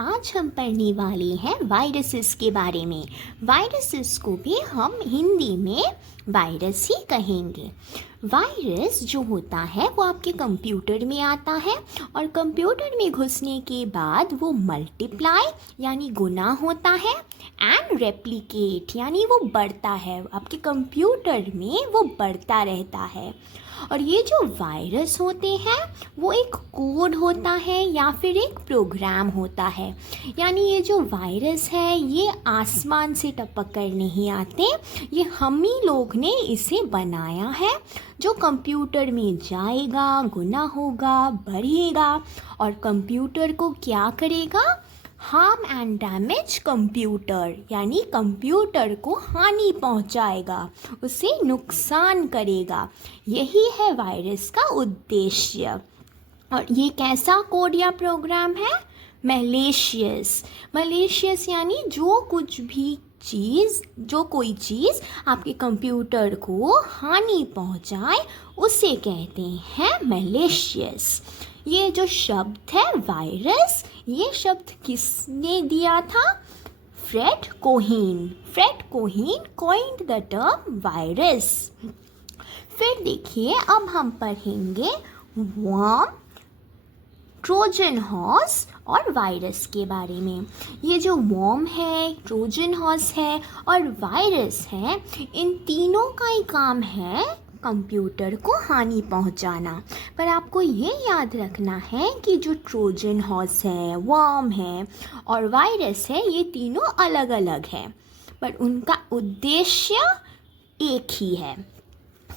आज हम पढ़ने वाले हैं वायरसेस के बारे में। वायरसेस को भी हम हिंदी में वायरस ही कहेंगे। वायरस जो होता है वो आपके कंप्यूटर में आता है और कंप्यूटर में घुसने के बाद वो मल्टीप्लाई यानी गुना होता है एंड रेप्लिकेट यानी वो बढ़ता है। आपके कंप्यूटर में वो बढ़ता रहता है। और ये जो वायरस होते हैं वो एक कोड होता है या फिर एक प्रोग्राम होता है। यानी ये जो वायरस है ये आसमान से टपक कर नहीं आते, ये हम ही लोग ने इसे बनाया है जो कंप्यूटर में जाएगा, गुना होगा, बढ़ेगा और कंप्यूटर को क्या करेगा, हार्म एंड डैमेज कंप्यूटर यानी कंप्यूटर को हानि पहुंचाएगा, उसे नुकसान करेगा। यही है वायरस का उद्देश्य। और ये कैसा कोड या प्रोग्राम है? मैलिशियस। मैलिशियस यानी जो कोई चीज़ आपके कंप्यूटर को हानि पहुंचाए उसे कहते हैं मैलिशियस। ये जो शब्द है वायरस, ये शब्द किसने दिया था? Fred Cohen. Fred Cohen coined the term virus. फिर देखिए अब हम पढ़ेंगे वर्म, ट्रोजन हॉर्स और वायरस के बारे में। ये जो वर्म है, ट्रोजन हॉर्स है और वायरस है, इन तीनों का ही काम है कंप्यूटर को हानि पहुंचाना। पर आपको ये याद रखना है कि जो ट्रोजन हॉर्स है, वर्म है और वायरस है, ये तीनों अलग अलग हैं पर उनका उद्देश्य एक ही है।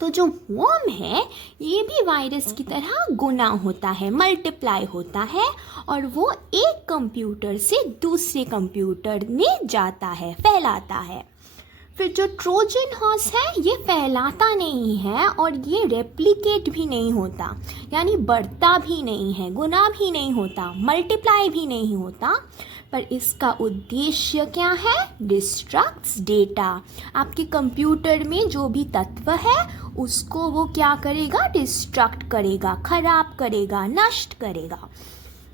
तो जो वर्म है ये भी वायरस की तरह गुना होता है, मल्टीप्लाई होता है और वो एक कंप्यूटर से दूसरे कंप्यूटर में जाता है, फैलाता है। फिर जो ट्रोजन हॉर्स है ये फैलाता नहीं है और ये रेप्लिकेट भी नहीं होता, यानी बढ़ता भी नहीं है, गुना भी नहीं होता, मल्टीप्लाई भी नहीं होता। पर इसका उद्देश्य क्या है? डिस्ट्रक्ट्स डेटा। आपके कंप्यूटर में जो भी तत्व है उसको वो क्या करेगा? डिस्ट्रक्ट करेगा, खराब करेगा, नष्ट करेगा।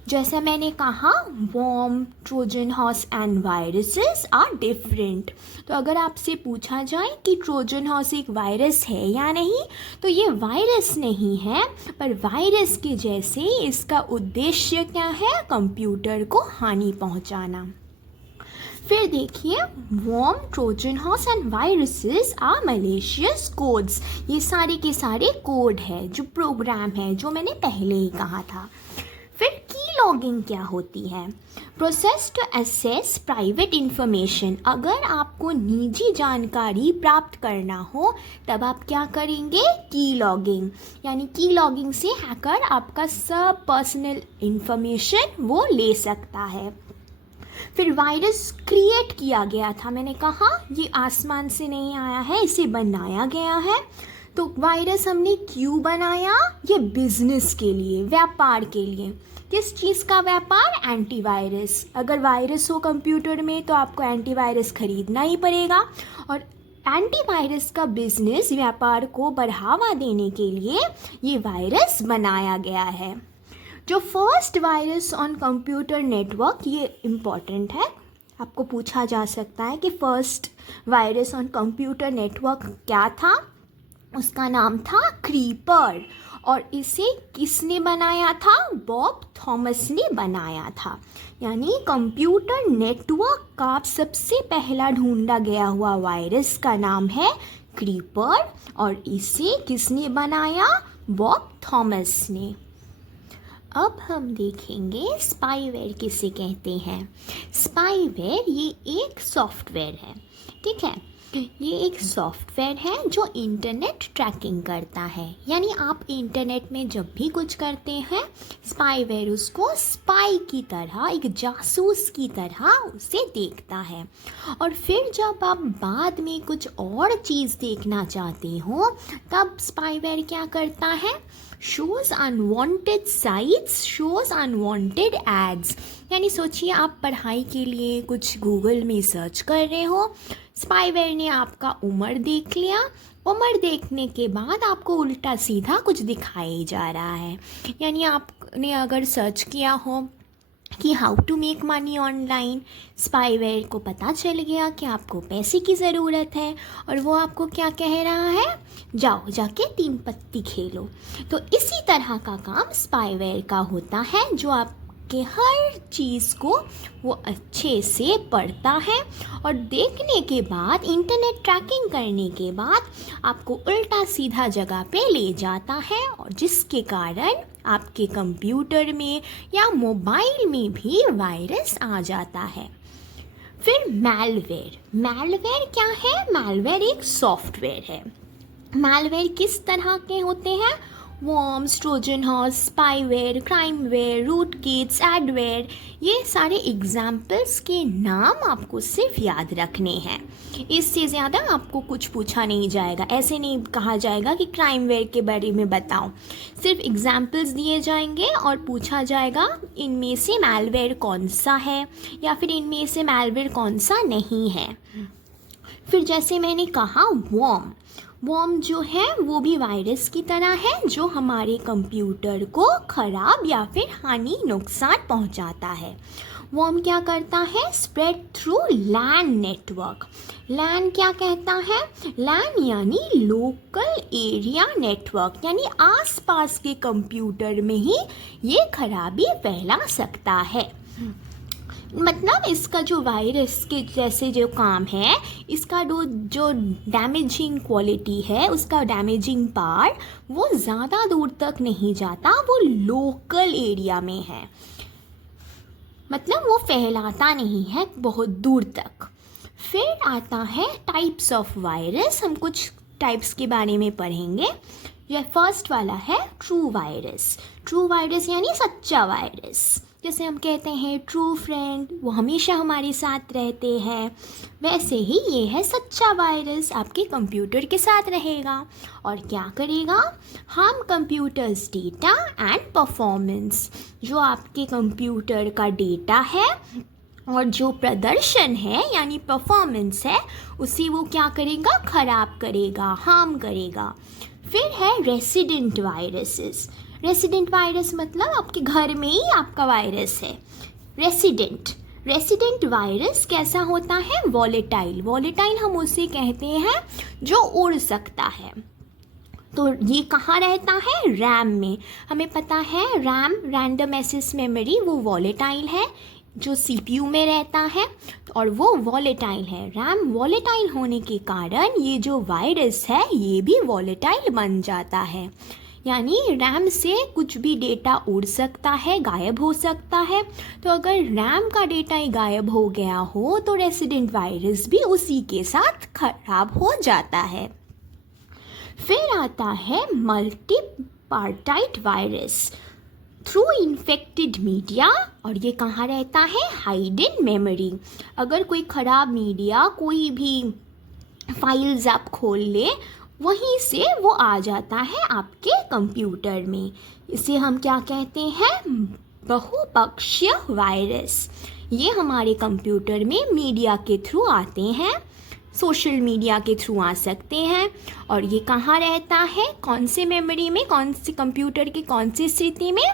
जैसा मैंने कहा worm, Trojan horse and viruses are different. तो अगर आपसे पूछा जाए कि ट्रोजन हॉर्स एक वायरस है या नहीं, तो ये वायरस नहीं है, पर वायरस के जैसे इसका उद्देश्य क्या है? कंप्यूटर को हानि पहुंचाना। फिर देखिए worm, Trojan horse and viruses are malicious codes. ये सारे के सारे कोड है, जो प्रोग्राम है, जो मैंने पहले ही कहा था। फिर की लॉगिंग क्या होती है? Process to access private information. अगर आपको निजी जानकारी प्राप्त करना हो तब आप क्या करेंगे? की लॉगिंग। यानी की लॉगिंग से हैकर आपका सब पर्सनल इंफॉर्मेशन वो ले सकता है। फिर वायरस क्रिएट किया गया था, मैंने कहा ये आसमान से नहीं आया है, इसे बनाया गया है। तो वायरस हमने क्यों बनाया? ये बिजनेस के लिए, व्यापार के लिए। किस चीज़ का व्यापार? एंटीवायरस। अगर वायरस हो कंप्यूटर में तो आपको एंटीवायरस खरीदना ही पड़ेगा और एंटीवायरस का बिजनेस, व्यापार को बढ़ावा देने के लिए ये वायरस बनाया गया है। जो first virus on computer network, ये इम्पॉर्टेंट है, आपको पूछा जा सकता है कि first virus on computer network क्या था? उसका नाम था क्रीपर और इसे किसने बनाया था? बॉब थॉमस ने बनाया था। यानी कंप्यूटर नेटवर्क का सबसे पहला ढूंढा गया हुआ वायरस का नाम है क्रीपर और इसे किसने बनाया? बॉब थॉमस ने। अब हम देखेंगे स्पाईवेयर किसे कहते हैं। स्पाईवेयर ये एक सॉफ्टवेयर है, ठीक है। ये एक सॉफ्टवेयर है जो इंटरनेट ट्रैकिंग करता है। यानी आप इंटरनेट में जब भी कुछ करते हैं, स्पाईवेयर उसको स्पाई की तरह, एक जासूस की तरह उसे देखता है। और फिर जब आप बाद में कुछ और चीज़ देखना चाहते हो तब स्पाईवेयर क्या करता है? Shows unwanted sites, shows unwanted ads. यानी सोचिए आप पढ़ाई के लिए कुछ गूगल में सर्च कर रहे हो, स्पाईवेयर ने आपका उम्र देख लिया, उम्र देखने के बाद आपको उल्टा सीधा कुछ दिखाई जा रहा है। यानी आपने अगर सर्च किया हो कि how to make money online. Spyware को पता चल गया कि आपको पैसे की ज़रूरत है और वो आपको क्या कह रहा है, जाओ जाके 3 पत्ती खेलो। तो इसी तरह का काम स्पाईवेयर का होता है, जो आपके हर चीज़ को वो अच्छे से पढ़ता है और देखने के बाद, इंटरनेट ट्रैकिंग करने के बाद आपको उल्टा सीधा जगह पे ले जाता है, और जिसके कारण आपके कंप्यूटर में या मोबाइल में भी वायरस आ जाता है। फिर मैलवेयर। मैलवेयर क्या है? मैलवेयर एक सॉफ्टवेयर है। मैलवेयर किस तरह के होते हैं? Worms, Trojan horse, spyware, crimeware, rootkits, adware, ये सारे एग्जाम्पल्स के नाम आपको सिर्फ याद रखने हैं। इससे ज़्यादा आपको कुछ पूछा नहीं जाएगा। ऐसे नहीं कहा जाएगा कि क्राइमवेयर के बारे में बताओ, सिर्फ एग्जाम्पल्स दिए जाएंगे और पूछा जाएगा इनमें से मैलवेयर कौन सा है या फिर इनमें से मैलवेयर कौन सा नहीं है। फिर जैसे मैंने कहा वर्म जो है वो भी वायरस की तरह है, जो हमारे कंप्यूटर को ख़राब या फिर हानि नुकसान पहुंचाता है। वर्म क्या करता है? Spread through LAN network. LAN क्या कहता है? लैन यानी लोकल एरिया नेटवर्क, यानी आसपास के कंप्यूटर में ही ये खराबी फैला सकता है। मतलब इसका जो वायरस के जैसे जो काम है, इसका जो डैमेजिंग क्वालिटी है, उसका डैमेजिंग पार्ट वो ज़्यादा दूर तक नहीं जाता, वो लोकल एरिया में है, मतलब वो फैलाता नहीं है बहुत दूर तक। फिर आता है टाइप्स ऑफ वायरस। हम कुछ टाइप्स के बारे में पढ़ेंगे। यह फर्स्ट वाला है ट्रू वायरस। ट्रू वायरस यानी सच्चा वायरस। जैसे हम कहते हैं ट्रू फ्रेंड, वो हमेशा हमारे साथ रहते हैं, वैसे ही ये है सच्चा वायरस, आपके कंप्यूटर के साथ रहेगा और क्या करेगा? Harm computers data and performance. जो आपके कंप्यूटर का डेटा है और जो प्रदर्शन है यानी परफॉर्मेंस है, उसे वो क्या करेगा? ख़राब करेगा, हार्म करेगा। फिर है रेसिडेंट वायरसेस। रेसिडेंट वायरस मतलब आपके घर में ही आपका वायरस है। रेसिडेंट वायरस कैसा होता है? वॉलेटाइल। वॉलेटाइल हम उसे कहते हैं जो उड़ सकता है। तो ये कहाँ रहता है? रैम में। हमें पता है रैम, रैंडम एक्सेस मेमोरी, वो वॉलेटाइल है, जो सीपीयू में रहता है और वो वॉलेटाइल है। रैम वॉलेटाइल होने के कारण ये जो वायरस है ये भी वॉलेटाइल बन जाता है, यानी रैम से कुछ भी डेटा उड़ सकता है, गायब हो सकता है। तो अगर रैम का डेटा ही गायब हो गया हो तो रेसिडेंट वायरस भी उसी के साथ खराब हो जाता है। फिर आता है multi partite virus through infected media, और ये कहाँ रहता है? Hidden memory. अगर कोई ख़राब मीडिया, कोई भी फाइल्स आप खोल ले, वहीं से वो आ जाता है आपके कंप्यूटर में। इसे हम क्या कहते हैं? बहुपक्षीय वायरस। ये हमारे कंप्यूटर में मीडिया के थ्रू आते हैं, सोशल मीडिया के थ्रू आ सकते हैं। और ये कहाँ रहता है? कौन से मेमोरी में, कौन से कंप्यूटर की कौन सी स्थिति में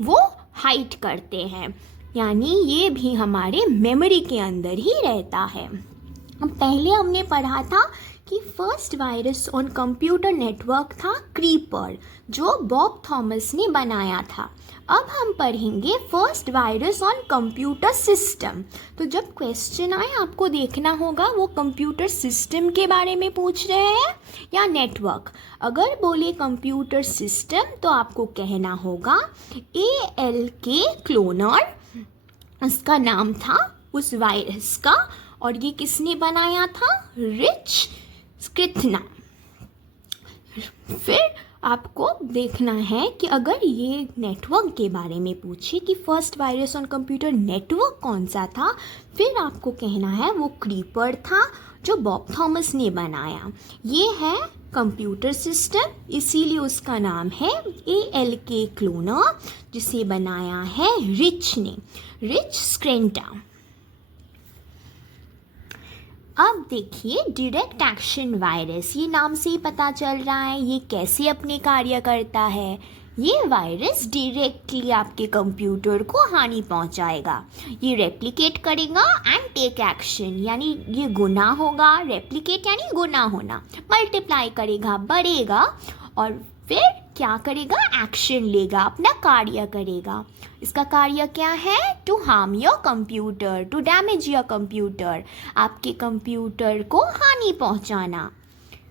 वो हाइड करते हैं, यानी ये भी हमारे मेमोरी के अंदर ही रहता है। अब पहले हमने पढ़ा था कि first virus on computer network था क्रीपर, जो बॉब थॉमस ने बनाया था। अब हम पढ़ेंगे first virus on computer system. तो जब क्वेश्चन आए आपको देखना होगा वो कंप्यूटर सिस्टम के बारे में पूछ रहे हैं या नेटवर्क। अगर बोले कंप्यूटर सिस्टम तो आपको कहना होगा ALK क्लोनर, उसका नाम था उस वायरस का, और ये किसने बनाया था? रिच स्क्रिथना। फिर आपको देखना है कि अगर ये नेटवर्क के बारे में पूछे कि first virus on computer network कौन सा था, फिर आपको कहना है वो क्रीपर था जो बॉब थॉमस ने बनाया। ये है कंप्यूटर सिस्टम, इसीलिए उसका नाम है ALK क्लोनर, जिसे बनाया है रिच ने, रिच स्क्रेंटा। अब देखिए डायरेक्ट एक्शन वायरस, ये नाम से ही पता चल रहा है ये कैसे अपने कार्य करता है। ये वायरस डायरेक्टली आपके कंप्यूटर को हानि पहुंचाएगा। ये रेप्लिकेट करेगा एंड टेक एक्शन, यानी ये गुना होगा। रेप्लिकेट यानी गुना होना, मल्टीप्लाई करेगा, बढ़ेगा, और फिर क्या करेगा, एक्शन लेगा, अपना कार्य करेगा। इसका कार्य क्या है, to harm your computer, to damage your computer, आपके कंप्यूटर को हानि पहुंचाना।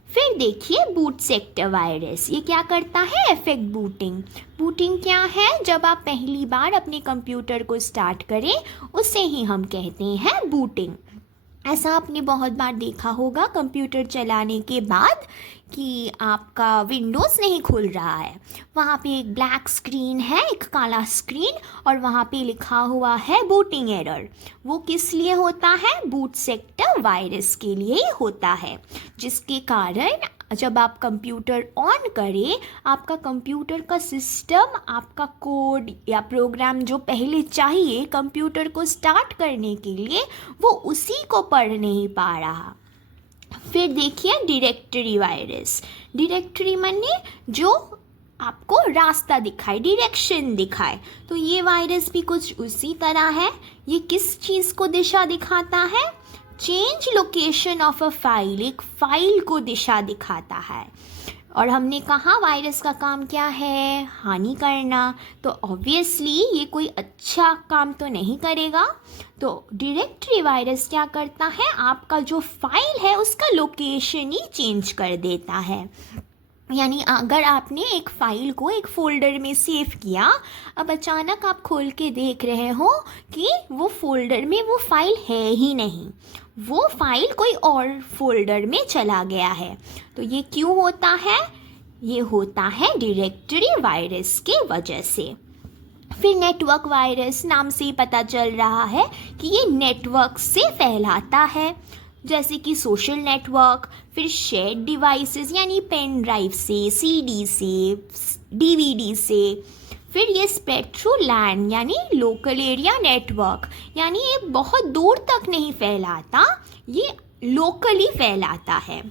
फिर देखिए बूट सेक्टर वायरस, ये क्या करता है, इफेक्ट बूटिंग। बूटिंग क्या है, जब आप पहली बार अपने कंप्यूटर को स्टार्ट करें उसे ही हम कहते हैं बूटिंग। ऐसा आपने बहुत बार देखा होगा कंप्यूटर चलाने के बाद कि आपका विंडोज़ नहीं खुल रहा है, वहाँ पे एक ब्लैक स्क्रीन है, एक काला स्क्रीन, और वहाँ पे लिखा हुआ है बूटिंग एरर। वो किस लिए होता है, बूट सेक्टर वायरस के लिए ही होता है, जिसके कारण जब आप कंप्यूटर ऑन करें, आपका कंप्यूटर का सिस्टम आपका कोड या प्रोग्राम जो पहले चाहिए कंप्यूटर को स्टार्ट करने के लिए, वो उसी को पढ़ नहीं पा रहा। फिर देखिए डायरेक्टरी वायरस। डायरेक्टरी माने जो आपको रास्ता दिखाए, डायरेक्शन दिखाए, तो ये वायरस भी कुछ उसी तरह है। ये किस चीज़ को दिशा दिखाता है, change location of a file, एक फाइल को दिशा दिखाता है। और हमने कहा वायरस का काम क्या है, हानि करना, तो ऑब्वियसली ये कोई अच्छा काम तो नहीं करेगा। तो डायरेक्टरी वायरस क्या करता है, आपका जो फाइल है उसका लोकेशन ही चेंज कर देता है। यानी अगर आपने एक फ़ाइल को एक फ़ोल्डर में सेव किया, अब अचानक आप खोल के देख रहे हो कि वो फ़ोल्डर में वो फ़ाइल है ही नहीं, वो फ़ाइल कोई और फ़ोल्डर में चला गया है। तो ये क्यों होता है, ये होता है डायरेक्टरी वायरस के वजह से। फिर नेटवर्क वायरस, नाम से ही पता चल रहा है कि ये नेटवर्क से फैलाता है, जैसे कि सोशल नेटवर्क, फिर शेयर्ड डिवाइसेस यानी पेन ड्राइव से, सीडी से, डीवीडी से। फिर ये स्प्रेड थ्रू लैंड यानी लोकल एरिया नेटवर्क, यानी ये बहुत दूर तक नहीं फैलाता, ये लोकली फैलाता है।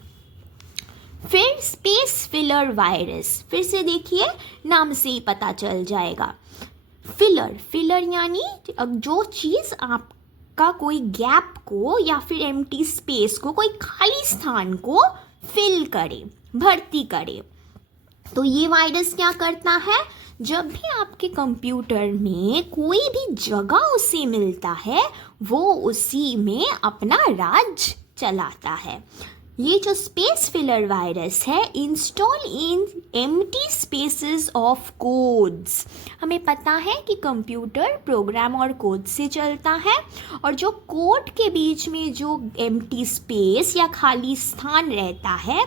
फिर स्पेस फिलर वायरस, फिर से देखिए नाम से ही पता चल जाएगा। फिलर यानी जो चीज़ आपका कोई गैप को या फिर एम्प्टी स्पेस को, कोई खाली स्थान को फिल करे, भर्ती करे। तो ये वायरस क्या करता है, जब भी आपके कंप्यूटर में कोई भी जगह उसे मिलता है वो उसी में अपना राज चलाता है। ये जो स्पेस फिलर वायरस है, install in empty spaces of codes. हमें पता है कि कंप्यूटर प्रोग्राम और कोड से चलता है, और जो कोड के बीच में जो एम्प्टी स्पेस या खाली स्थान रहता है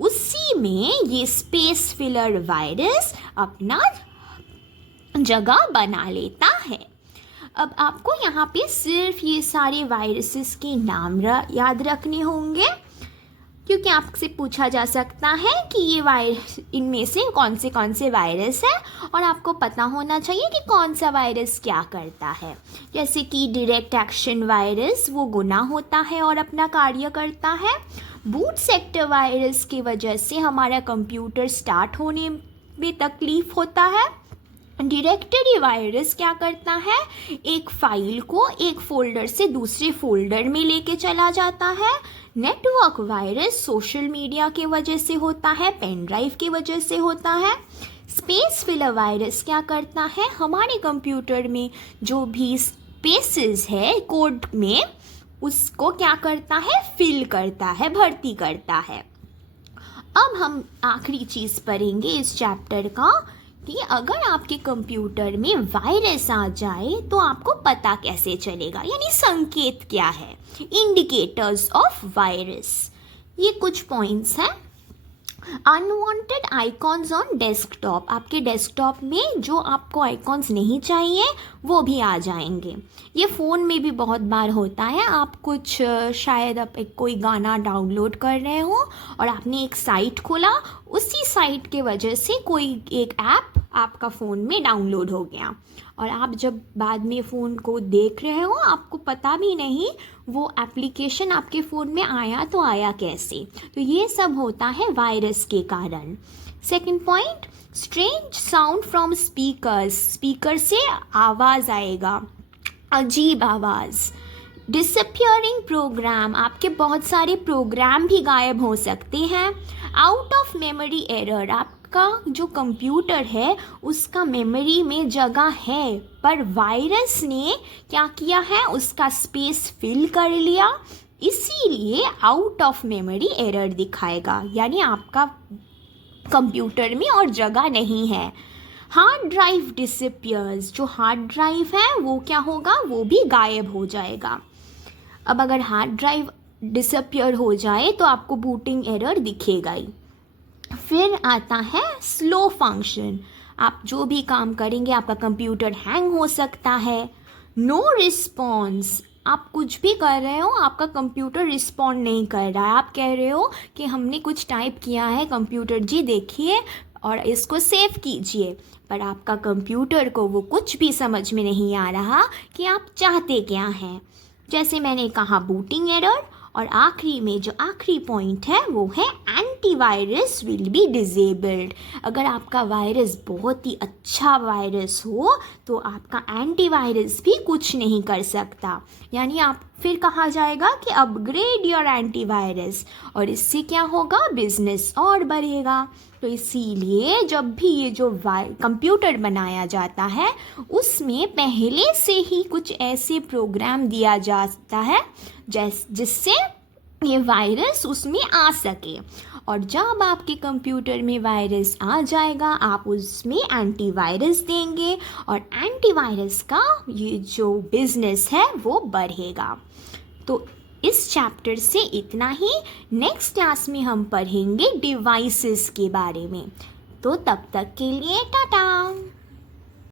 उसी में ये स्पेस फिलर वायरस अपना जगह बना लेता है। अब आपको यहाँ पे सिर्फ ये सारे वायरसेस के नाम याद रखने होंगे, क्योंकि आपसे पूछा जा सकता है कि ये वायरस, इनमें से कौन से वायरस है, और आपको पता होना चाहिए कि कौन सा वायरस क्या करता है। जैसे कि डायरेक्ट एक्शन वायरस, वो गुना होता है और अपना कार्य करता है। बूट सेक्टर वायरस की वजह से हमारा कंप्यूटर स्टार्ट होने में तकलीफ होता है। डायरेक्टरी वायरस क्या करता है, एक फाइल को एक फोल्डर से दूसरे फोल्डर में लेके चला जाता है। नेटवर्क वायरस सोशल मीडिया के वजह से होता है, पेन ड्राइव की वजह से होता है। स्पेस फिलर वायरस क्या करता है, हमारे कंप्यूटर में जो भी स्पेसेस है कोड में, उसको क्या करता है, फिल करता है, भर्ती करता है। अब हम आखिरी चीज़ पढ़ेंगे इस चैप्टर का कि अगर आपके कंप्यूटर में वायरस आ जाए तो आपको पता कैसे चलेगा, यानी संकेत क्या है, इंडिकेटर्स ऑफ वायरस। ये कुछ पॉइंट्स हैं। अनवांटेड आइकॉन्स ऑन डेस्कटॉप, आपके डेस्कटॉप में जो आपको आइकॉन्स नहीं चाहिए वो भी आ जाएंगे। ये फ़ोन में भी बहुत बार होता है, आप कुछ शायद आप कोई गाना डाउनलोड कर रहे हो और आपने एक साइट खोला, उसी साइट के वजह से कोई एक ऐप आपका फ़ोन में डाउनलोड हो गया, और आप जब बाद में फ़ोन को देख रहे हो आपको पता भी नहीं वो एप्लीकेशन आपके फ़ोन में आया तो आया कैसे। तो ये सब होता है वायरस के कारण। Second point, strange sound from speakers, speaker से आवाज़ आएगा, अजीब आवाज़। डिसअपियरिंग प्रोग्राम, आपके बहुत सारे प्रोग्राम भी गायब हो सकते हैं। आउट ऑफ मेमोरी एरर, आपका जो कंप्यूटर है उसका मेमोरी में जगह है पर वायरस ने क्या किया है, उसका स्पेस फिल कर लिया, इसीलिए आउट ऑफ मेमोरी एरर दिखाएगा, यानी आपका कंप्यूटर में और जगह नहीं है। हार्ड ड्राइव डिसअपियर्स, जो हार्ड ड्राइव है वो क्या होगा, वो भी गायब हो जाएगा। अब अगर हार्ड ड्राइव डिसअपियर हो जाए तो आपको बूटिंग एरर दिखेगा ही। फिर आता है स्लो फंक्शन, आप जो भी काम करेंगे आपका कंप्यूटर हैंग हो सकता है। नो रिस्पॉन्स, आप कुछ भी कर रहे हो आपका कंप्यूटर रिस्पॉन्ड नहीं कर रहा है, आप कह रहे हो कि हमने कुछ टाइप किया है कंप्यूटर जी देखिए और इसको सेव कीजिए, पर आपका कंप्यूटर को वो कुछ भी समझ में नहीं आ रहा कि आप चाहते क्या हैं। जैसे मैंने कहा बूटिंग एरर, और आखिरी में जो आखिरी पॉइंट है वो है एंटीवायरस विल बी डिसेबल्ड। अगर आपका वायरस बहुत ही अच्छा वायरस हो तो आपका एंटीवायरस भी कुछ नहीं कर सकता, यानी आप फिर कहा जाएगा कि अपग्रेड योर एंटीवायरस, और इससे क्या होगा, बिजनेस और बढ़ेगा। तो इसीलिए जब भी ये जो कंप्यूटर बनाया जाता है उसमें पहले से ही कुछ ऐसे प्रोग्राम दिया जाता है जिससे ये वायरस उसमें आ सके, और जब आपके कंप्यूटर में वायरस आ जाएगा आप उसमें एंटीवायरस देंगे और एंटीवायरस का ये जो बिजनेस है वो बढ़ेगा। तो इस चैप्टर से इतना ही। नेक्स्ट क्लास में हम पढ़ेंगे डिवाइसेस के बारे में। तो तब तक के लिए टाटा।